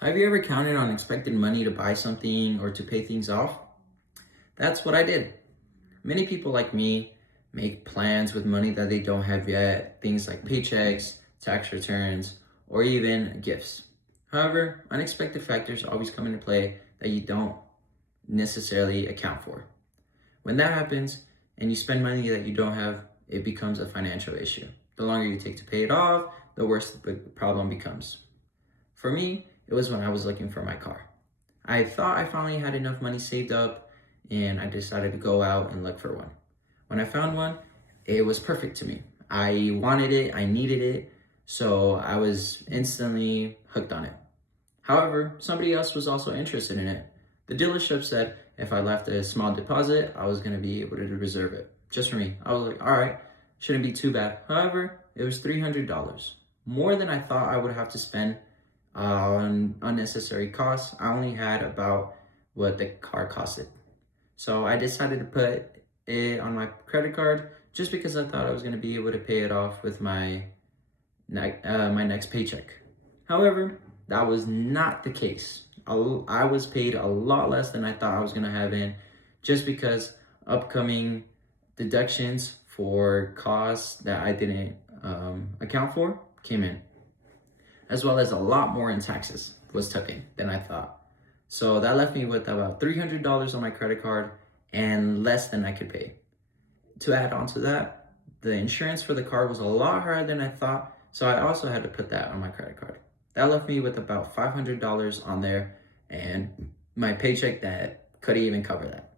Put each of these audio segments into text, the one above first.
Have you ever counted on expected money to buy something or to pay things off? That's what I did. Many people like me make plans with money that they don't have yet, things like paychecks, tax returns, or even gifts. However, unexpected factors always come into play that you don't necessarily account for. When that happens and you spend money that you don't have, it becomes a financial issue. The longer you take to pay it off, the worse the problem becomes. For me, it was when I was looking for my car. I thought I finally had enough money saved up and I decided to go out and look for one. When I found one, it was perfect to me. I wanted it, I needed it, so I was instantly hooked on it. However, somebody else was also interested in it. The dealership said if I left a small deposit, I was going to be able to reserve it just for me. I was like, all right, shouldn't be too bad. However, it was $300, more than I thought I would have to spend on unnecessary costs. I only had about what the car costed. So I decided to put it on my credit card just because I thought I was going to be able to pay it off with my next paycheck. However, that was not the case. I was paid a lot less than I thought I was going to have in just because upcoming deductions for costs that I didn't account for came in, as well as a lot more in taxes was taken than I thought. So that left me with about $300 on my credit card and less than I could pay. To add on to that, the insurance for the car was a lot higher than I thought, so I also had to put that on my credit card. That left me with about $500 on there and my paycheck that couldn't even cover that.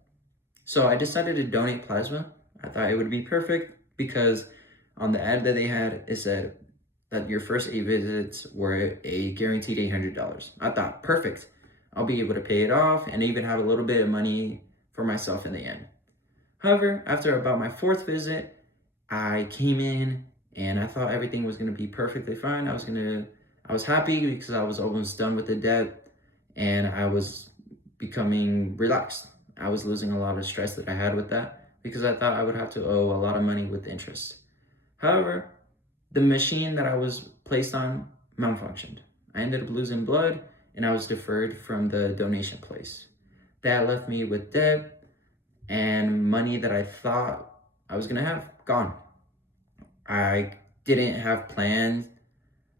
So I decided to donate plasma. I thought it would be perfect because on the ad that they had, it said that your first 8 visits were a guaranteed $800. I thought, perfect. I'll be able to pay it off and even have a little bit of money for myself in the end. However, after about my fourth visit, I came in and I thought everything was going to be perfectly fine. I was happy because I was almost done with the debt and I was becoming relaxed. I was losing a lot of stress that I had with that because I thought I would have to owe a lot of money with interest. However, the machine that I was placed on malfunctioned. I ended up losing blood and I was deferred from the donation place. That left me with debt and money that I thought I was gonna have gone. I didn't have plans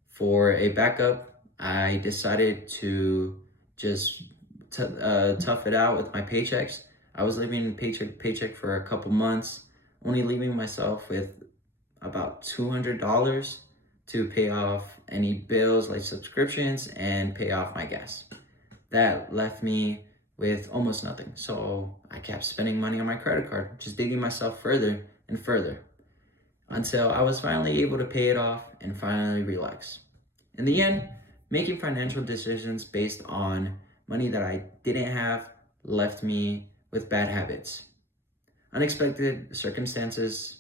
for a backup. I decided to just tough it out with my paychecks. I was living paycheck to paycheck for a couple months, only leaving myself with about $200 to pay off any bills like subscriptions and pay off my gas. That left me with almost nothing. So I kept spending money on my credit card, just digging myself further and further until I was finally able to pay it off and finally relax. In the end, making financial decisions based on money that I didn't have left me with bad habits. Unexpected circumstances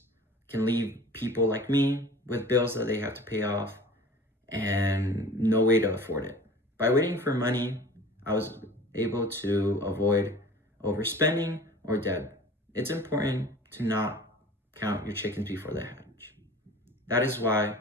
can leave people like me with bills that they have to pay off and no way to afford it. By waiting for money, I was able to avoid overspending or debt. It's important to not count your chickens before they hatch. That is why